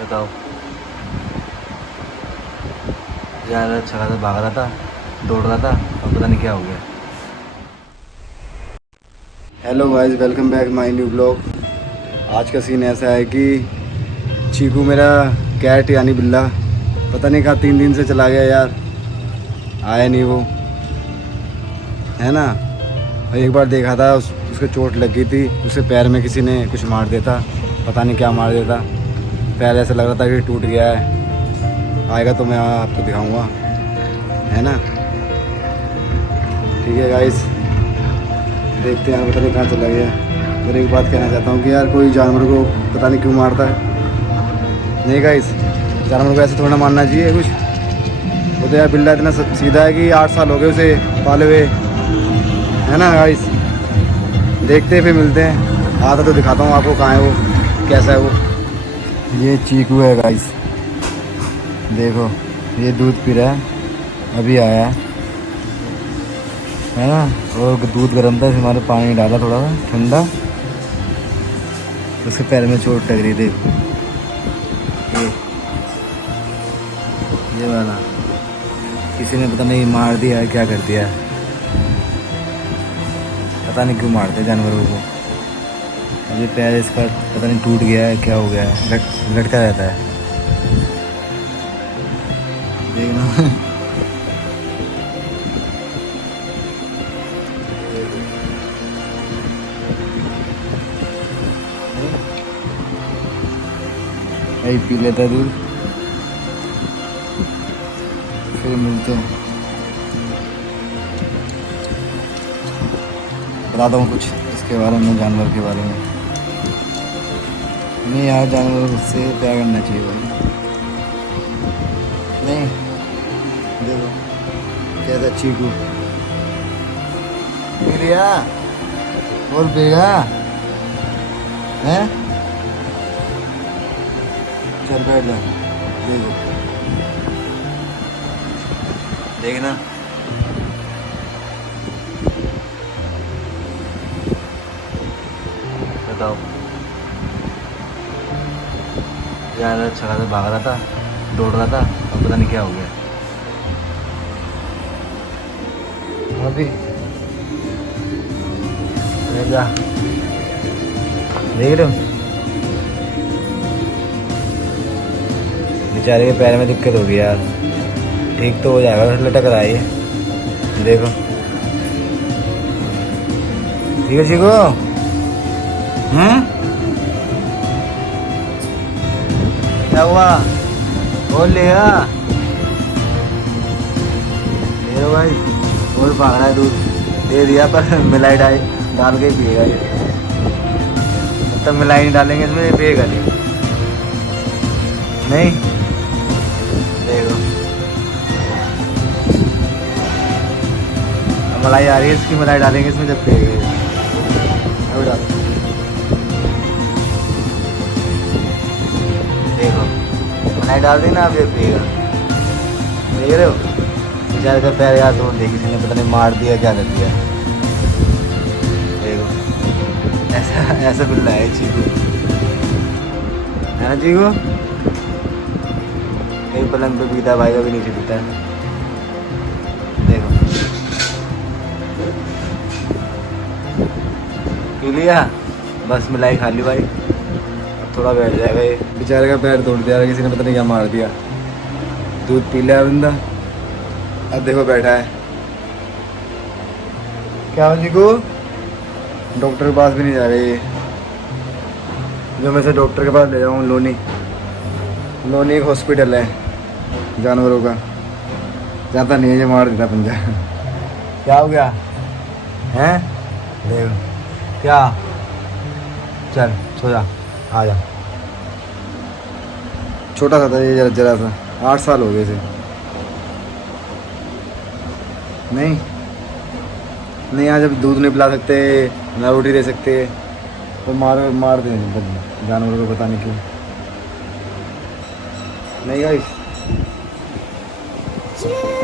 बताओ। यार अच्छा खासा भाग रहा था, दौड़ रहा था, अब पता नहीं क्या हो गया। Hello guys, welcome back my new blog. आज का सीन ऐसा है कि चीकू मेरा कैट यानी बिल्ला पता नहीं कहाँ 3 दिन से चला गया यार। आया नहीं वो, है ना। और एक बार देखा था उसको चोट लग गई थी, उसके पैर में किसी ने कुछ मार दिया था, पता नहीं क्या मार दिया था। पैर ऐसा लग रहा था कि टूट गया है। आएगा तो मैं आपको दिखाऊंगा, है ना। ठीक है गाइस, देखते हैं, पता नहीं कहाँ चला गया। और एक बात कहना चाहता हूँ कि यार कोई जानवर को पता नहीं क्यों मारता है। नहीं गाइस, जानवर को ऐसे थोड़ा मारना चाहिए कुछ। वो तो यार बिल्ला इतना सीधा है कि 8 साल हो गए उसे पाले हुए, है ना गाइस। देखते हैं, फिर मिलते हैं। आता तो दिखाता हूँ आपको कहाँ है वो, कैसा है वो। ये चीकू है गाइस, देखो ये दूध पी रहा है, अभी आया है ना। और दूध गर्म था, इसमें हमारे पानी डाला थोड़ा सा ठंडा, उसके पैर में चोट लग रही थी। ये वाला किसी ने पता नहीं मार दिया है, क्या कर दिया है, पता नहीं क्यों मारते जानवरों को। अभी पैर इसका पता नहीं टूट गया है, क्या हो गया है, लटका रहता है, देखना। यही पी लेता है दूध, फिर मिलते हैं। बताता हूँ कुछ इसके बारे में, जानवर के बारे में। नहीं यार, जानवर से प्यार करना चाहिए भाई। नहीं, देखो कैसा चीकू पी लिया और पिएगा है। चल बैठ जा, देखो देखना। बताओ। यार अच्छा खासा भाग रहा था, दौड़ रहा था, अब पता नहीं क्या हो गया। अभी जा, देख रहे हो बेचारे के पैर में दिक्कत हो गई यार, ठीक तो हो जाएगा, लटक रहा है ये, देखो। ठीक है चीकू, क्या हुआ, बोल लिया। ले लो भाई, और भाग रहा है दूध, दे दिया पर मिलाई डाल के पिएगा ये। जब तक मिलाई नहीं डालेंगे इसमें, ये पिएगा नहीं। देखो अब मलाई आ रही है इसकी, मलाई डालेंगे इसमें जब पिएगा ये। अब डाल, देखो मलाई डाल दी ना, अब ये पिएगा, देख रहे हो। बेचारे का पैर यार तोड़ दिया किसी ने, पता नहीं मार दिया क्या कर दिया। देखो ऐसा ऐसा बिल्ला है चीकू, है ना चीकू। कहीं पलंग पे पीता है भाई, का भी नीचे पीता है, देखो। पी लिया, बस मिलाई खा ली भाई, अब थोड़ा बैठ जाएगा ये। बेचारे का पैर तोड़ दिया, किसी ने पता नहीं क्या मार दिया। दूध पी लिया बंदा, अब देखो बैठा है। क्या हो चीकू, डॉक्टर के पास भी नहीं जा रही है। जो मैं से डॉक्टर के पास ले जाऊँ, लोनी एक हॉस्पिटल है जानवरों का, जाता नहीं है, ये मार देता पंजा। क्या हो गया हैं, देखो क्या। चल सो जा, आ जा। छोटा सा था ये, जरा जरा सा, 8 साल हो गए इसे। नहीं नहीं, आज अब दूध नहीं पिला सकते, ना रोटी दे सकते, तो मार दें जानवरों को, पता नहीं क्यों। नहीं गाइस, You.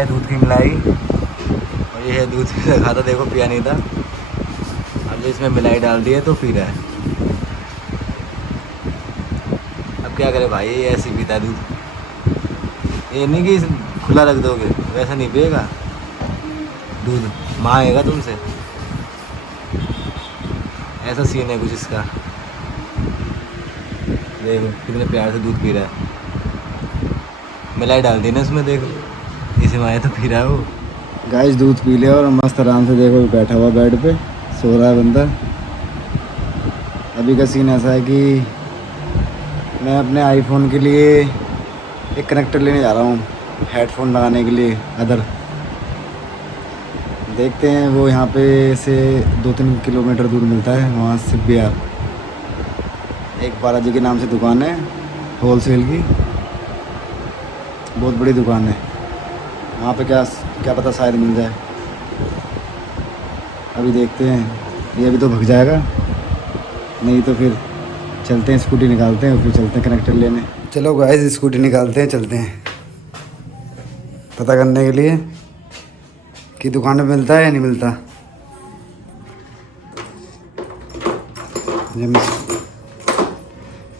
है दूध की मलाई और ये है दूध रखा था, देखो पिया नहीं था, अब इसमें मलाई डाल दी है तो पी रहा है। अब क्या करे भाई, ये ऐसे पीता है दूध, ये नहीं कि खुला रख दोगे, वैसा नहीं पिएगा दूध, मांगेगा तुमसे, ऐसा सीन है कुछ इसका। देखो कितने प्यार से दूध पी रहा है, मलाई डाल दी ना उसमें, देखो इसे माए तो पी रहा है वो। गाइस दूध पी लिया और मस्त आराम से देखो बैठा हुआ बेड पे सो रहा है बंदा। अभी का सीन ऐसा है कि मैं अपने आईफोन के लिए एक कनेक्टर लेने जा रहा हूँ, हेडफोन लगाने के लिए अदर। देखते हैं वो यहाँ पे से 2-3 किलोमीटर दूर मिलता है, वहाँ से बिहार एक बालाजी के नाम से दुकान है होलसेल की, बहुत बड़ी दुकान है। वहाँ पे क्या पता शायद मिल जाए। अभी देखते हैं, ये अभी तो भग जाएगा, नहीं तो फिर चलते हैं, स्कूटी निकालते हैं और फिर चलते हैं कनेक्टर लेने। चलो गाइस स्कूटी निकालते हैं, चलते हैं पता करने के लिए कि दुकान में मिलता है या नहीं मिलता।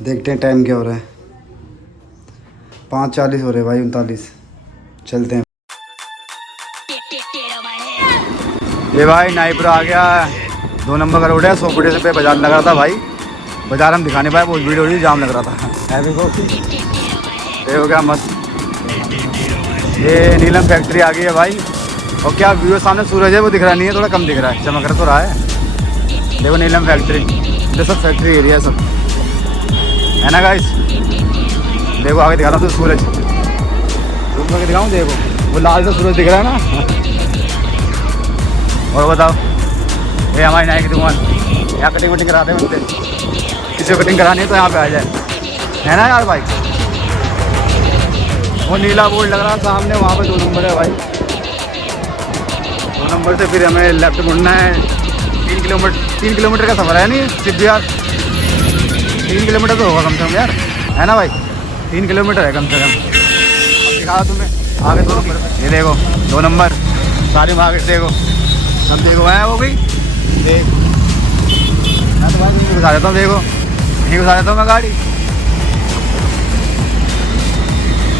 देखते हैं टाइम क्या हो रहा है, 5:40 हो रहे भाई, 39। चलते हैं। ये भाई नाईपुर आ गया, 2 नंबर का रोड है, 100 फुटे से पे बाजार लग रहा था भाई, बाजार हम दिखा नहीं पाए, बहुत भीड़ हो रही, जाम लग रहा था। है देखो हो गया मस्त, ये नीलम फैक्ट्री आ गई है भाई। और क्या व्यू सामने सूरज है वो दिख रहा नहीं है, थोड़ा कम दिख रहा है, चमक तो रहा है। देखो नीलम फैक्ट्री, ये सब फैक्ट्री एरिया है सब, है ना गाइस। देखो आगे दिखा रहा हूँ तो सूरज, रूम करके दिखाऊँ, देखो वो लाल सा सूरज दिख रहा है ना। और बताओ, ये हमारी नाई की दुकान, यहाँ कटिंग वटिंग कराते हैं बनते, किसी को कटिंग करानी है तो यहाँ पे आ जाए, है ना यार भाई। वो नीला बोर्ड लग रहा है सामने, वहाँ पे 2 नंबर है भाई। 2 नंबर से फिर हमें लेफ्ट मुड़ना है, 3 किलोमीटर का सफ़र है नहीं सिर्फ यार, 3 किलोमीटर तो होगा कम से कम यार, है ना भाई, 3 किलोमीटर है कम से कम। अब दिखा तुम्हें आगे 2 नंबर, ये देखो 2 नंबर सारी मार्केट देखो, सब देखो है वो भी देख। मैं तो भाई तुमको घुसा देता हूँ, देखो यहीं घुसा देता हूँ मैं गाड़ी,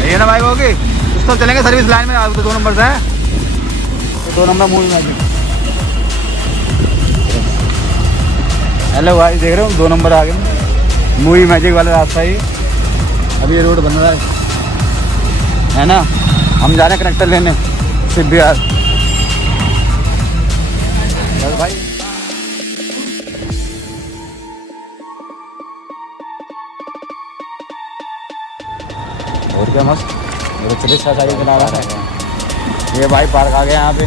ये ना भाई होगी उस तो चलेंगे सर्विस लाइन में, आज तो 2 नंबर से है, तो 2 नंबर मूवी मैजिक। हेलो भाई देख रहे हो 2 नंबर आ गए, मूवी मैजिक वाला रास्ता ही। अभी ये रोड बन रहा है ना, हम जा रहे हैं कनेक्टर लेने सिर्फ बिहार। चल भाई और क्या मस्त, मेरे चले सारी बना रहा है। ये भाई पार्क आ गया, यहाँ पे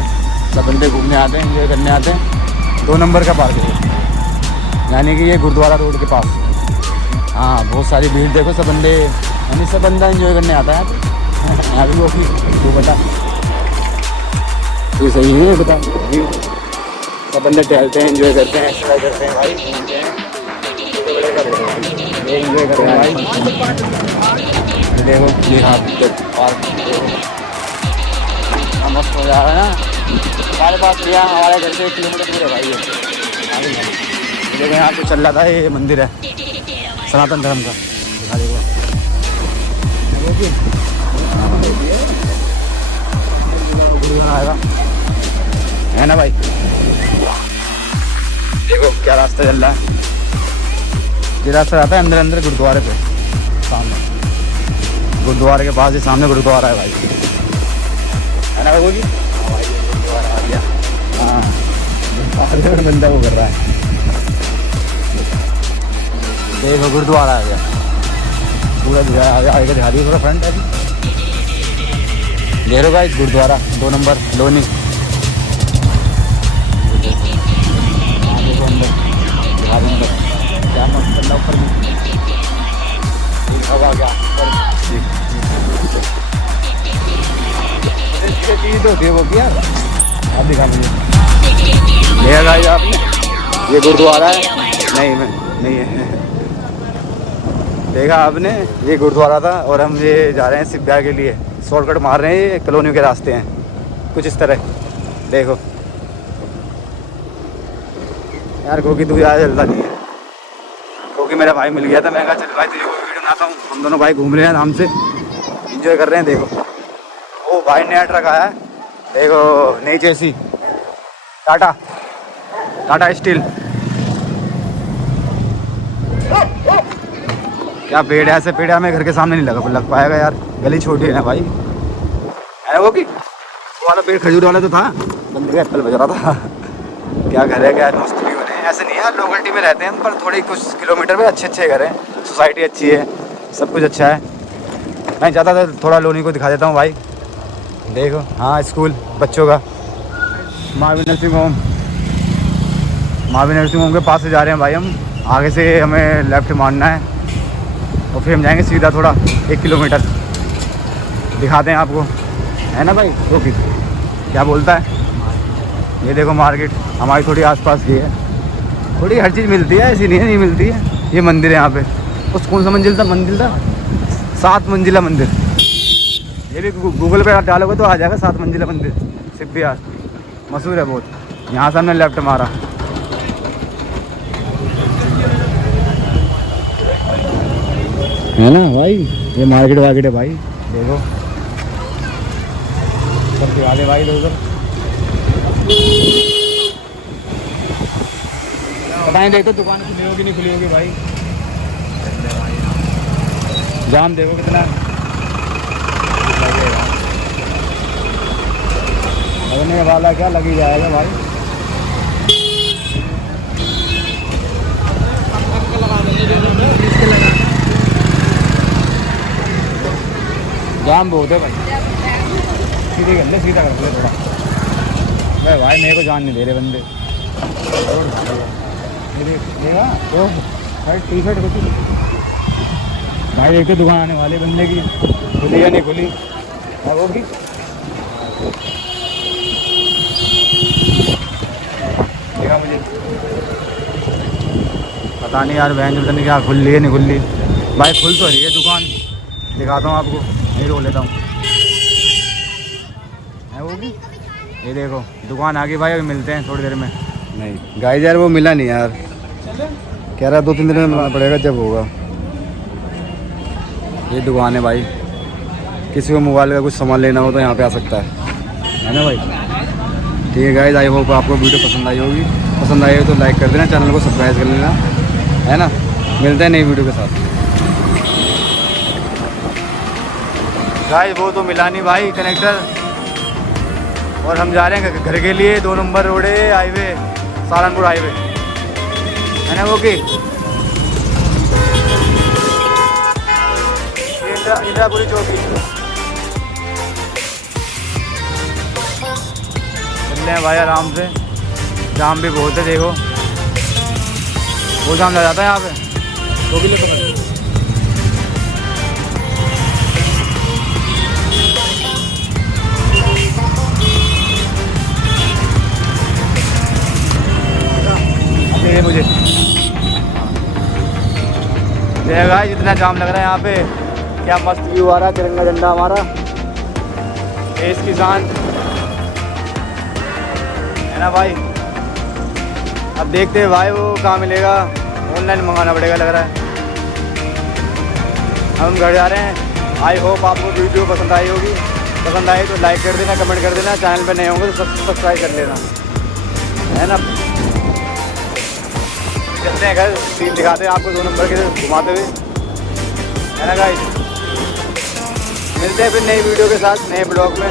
सब बंदे घूमने आते हैं, एंजॉय करने आते हैं। 2 नंबर का पार्क है, यानी कि ये गुरुद्वारा रोड के पास। हाँ बहुत सारी भीड़ देखो, सब बंदे यानी सब बंदा एंजॉय करने आता है यहाँ पे। वो बता तो सही है, बता सब बंदे टहलते हैं, एंजॉय करते हैं, एक्सरसाइज करते हैं भाई, एंजॉय करते हैं भाई। देखो ये पार्क मस्त हो जा रहा है ना, हमारे पास यहाँ हमारे घर से 1 किलोमीटर दूर है भाई ये। देखो यहाँ पे चल रहा था, ये मंदिर है सनातन धर्म का, दिखा देखो आएगा, है ना भाई। देखो क्या रास्ता चल रहा है, ये रास्ता आता है अंदर अंदर गुरुद्वारे पे, सामने गुरुद्वारे के पास ही सामने गुरुद्वारा है भाई, है ना भाई। गुरुद्वारा आ गया, हाँ बंदा वो कर रहा है, देखो गुरुद्वारा आ गया, पूरा आगे दिखा दिया, थोड़ा फ्रंट है अभी। देख लो भाई गुरुद्वारा 2 नंबर लोनी, देखो अंदर दिखा दूँ क्या मस्त चल रहा ऊपर में, हवा क्या चीज़ तो होती है वो क्या, आप दिखा मुझे। देखा भाई आपने ये गुरुद्वारा है, नहीं है, देखा आपने ये गुरुद्वारा था, और हम ये जा रहे हैं सिब्बिया के लिए, शॉर्टकट मार रहे हैं, ये कॉलोनी के रास्ते हैं। कुछ इस तरह देखो यार। गोगी तू ज़्यादा चलता नहीं है, क्योंकि मेरा भाई मिल गया था। मैं कहा चल भाई तुझे वीडियो बनाता हूँ। हम दोनों भाई घूम रहे हैं आराम से, इंजॉय कर रहे हैं। देखो वो भाई नया ट्रक आया है, देखो नई चेसी टाटा स्टील। क्या पेड़ है, ऐसे पेड़ हमें घर के सामने नहीं लग पाएगा यार, गली छोटी है ना भाई। है वो वाला पेड़ खजूर वाला तो था, बंदे का एप्पल बज रहा था। क्या घर है, क्या मस्त व्यू है। ऐसे नहीं यार, लोकेलिटी में रहते हैं पर थोड़े कुछ किलोमीटर में अच्छे घर हैं, सोसाइटी अच्छी है, सब कुछ अच्छा है। मैं चाहता था थोड़ा लोनी को दिखा देता हूँ भाई। देखो हाँ स्कूल बच्चों का, महावीर नर्सिंग होम के पास से जा रहे हैं भाई हम। आगे से हमें लेफ़्ट मारना है और फिर हम जाएंगे सीधा थोड़ा 1 किलोमीटर, दिखाते हैं आपको, है ना भाई। वो क्या बोलता है। ये देखो मार्केट हमारी थोड़ी आसपास की है, थोड़ी हर चीज़ मिलती है, ऐसी नहीं मिलती है। ये मंदिर है यहाँ पे, उस कौन सा मंजिल था, 7 मंजिला मंदिर। ये भी गूगल पे डालोगे तो आ जाएगा, 7 मंजिला मंदिर सिब्बियार, मशहूर है बहुत। यहाँ से हमने लेफ्ट मारा। है ना भाई, ये मार्केट है भाई। देखो सब दिवाले भाई इधर पता नहीं, देखो दुकान खुली होगी नहीं खुली होगी भाई। जाम देखो कितना लगने वाला, क्या लग ही जाएगा भाई। जाम बहुत है भाई, सीधे कर ले, सीधा कर ले थोड़ा। भाई मेरे को जान नहीं दे रहे बंदे। तो टी शर्ट कुछ भाई देखते दुकान आने वाले बंदे की खुली या नहीं खुली। अब होगी देखा मुझे पता नहीं यार, वैन पता नहीं क्या खुल रही है नहीं खुल रही भाई। खुल तो रही है दुकान, दिखाता हूँ आपको, नहीं रोक लेता हूँ। है वो भी, ये देखो दुकान आ गई भाई, अभी मिलते हैं थोड़ी देर में। नहीं गाइस यार वो मिला नहीं यार, कह रहा 2-3 दिन में मिलना पड़ेगा जब होगा। ये दुकान है भाई, किसी को मोबाइल का कुछ सामान लेना हो तो यहाँ पे आ सकता है ना भाई। ठीक है गाइस, आई होप आपको वीडियो पसंद आई होगी। पसंद आई हो तो लाइक कर देना, चैनल को सब्सक्राइब कर लेना, है ना। मिलते हैं नई वीडियो के साथ। गाइस वो तो मिला नहीं भाई कनेक्टर, और हम जा रहे हैं घर के लिए। 2 नंबर रोड है, हाईवे सहारनपुर हाईवे, है ना वो की इंदिरापुरी चौकी। चल रहे हैं भाई आराम से, जाम भी बहुत है देखो, वो जाम लग जाता है यहाँ पे तो भी ले पकड़। मुझे देखा जितना जाम लग रहा है यहाँ पे, क्या मस्त व्यू आ रहा है, तिरंगा झंडा हमारा, देश किसान, है ना भाई। अब देखते हैं भाई वो कहाँ मिलेगा, ऑनलाइन मंगाना पड़ेगा लग रहा है। हम घर जा रहे हैं। आई होप आपको वीडियो पसंद आई होगी, पसंद आई तो लाइक कर देना, कमेंट कर देना, चैनल पे नए होंगे तो सब्सक्राइब कर लेना, है ना। चलते हैं घर, सीन दिखाते हैं आपको 2 नंबर के घुमाते हुए, है ना गाइस। मिलते हैं फिर नई वीडियो के साथ, नए ब्लॉग में।